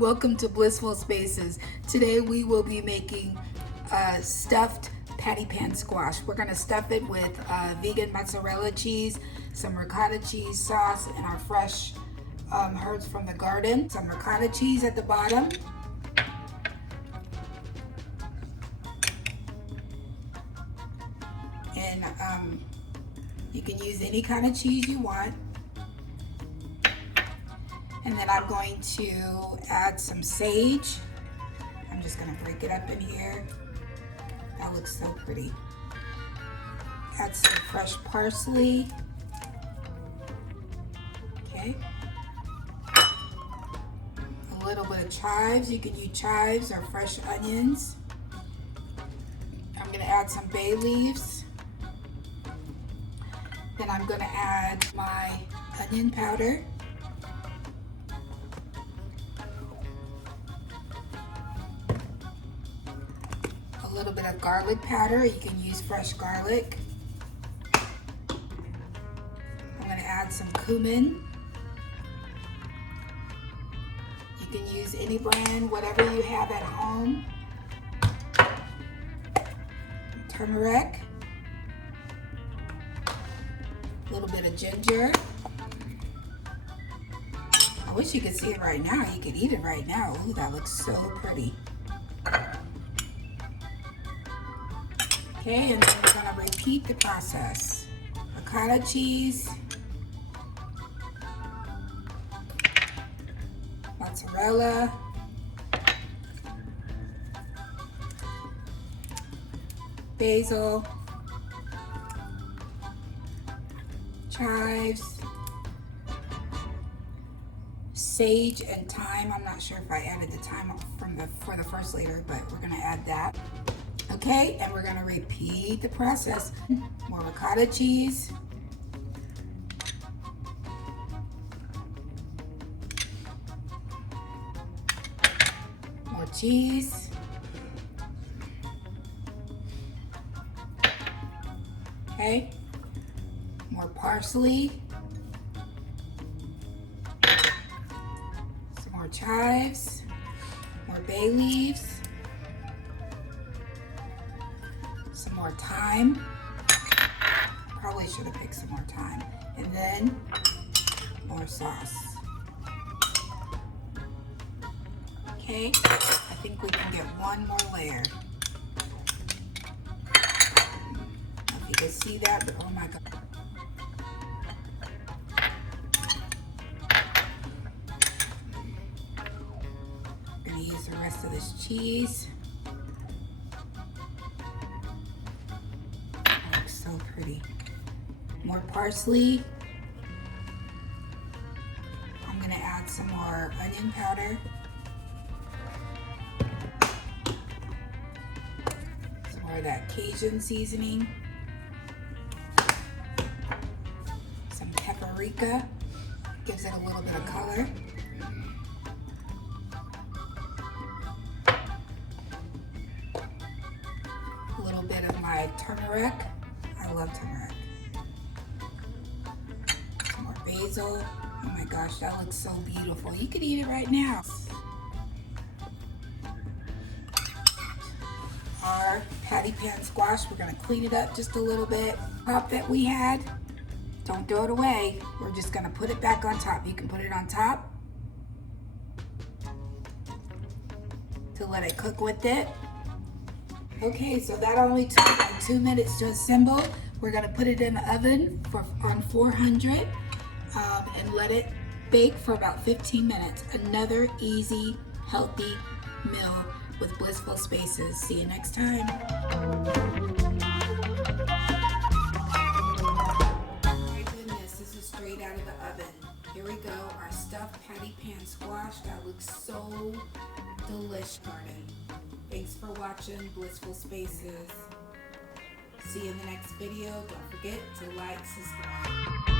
Welcome to Blissful Spaces. Today we will be making stuffed patty pan squash. We're going to stuff it with vegan mozzarella cheese, some ricotta cheese sauce, and our fresh herbs from the garden. Some ricotta cheese at the bottom. And you can use any kind of cheese you want. And then I'm going to add some sage. I'm just gonna break it up in here. That looks so pretty. Add some fresh parsley. Okay. A little bit of chives. You can use chives or fresh onions. I'm gonna add some bay leaves. Then I'm gonna add my onion powder. A little bit of garlic powder. You can use fresh garlic. I'm going to add some cumin. You can use any brand, whatever you have at home. Turmeric. A little bit of ginger. I wish you could see it right now. You could eat it right now. Ooh, that looks so pretty. Okay, and then we're gonna repeat the process. Ricotta cheese, mozzarella, basil, chives, sage, and thyme. I'm not sure if I added the thyme for the first layer, but we're gonna add that. Okay, and we're gonna repeat the process. More ricotta cheese. More cheese. Okay, more parsley. Some more chives. More bay leaves. Some more thyme. Probably should have picked some more thyme. And then more sauce. Okay, I think we can get one more layer. I don't know if you can see that, but oh my God. I'm gonna use the rest of this cheese. So pretty. More parsley. I'm gonna add some more onion powder. Some more of that Cajun seasoning. Some paprika. Gives it a little bit of color. A little bit of my turmeric. I love turmeric. Some more basil. Oh my gosh, that looks so beautiful. You could eat it right now. Our patty pan squash, we're gonna clean it up just a little bit. Top that we had, don't throw it away. We're just gonna put it back on top. You can put it on top to let it cook with it. Okay, so that only took like 2 minutes to assemble. We're gonna put it in the oven on 400 and let it bake for about 15 minutes. Another easy, healthy meal with Blissful Spaces. See you next time. Oh my goodness, this is straight out of the oven. Here we go, our stuffed patty pan squash. That looks so delicious. Thanks for watching Blissful Spaces. See you in the next video. Don't forget to like, subscribe.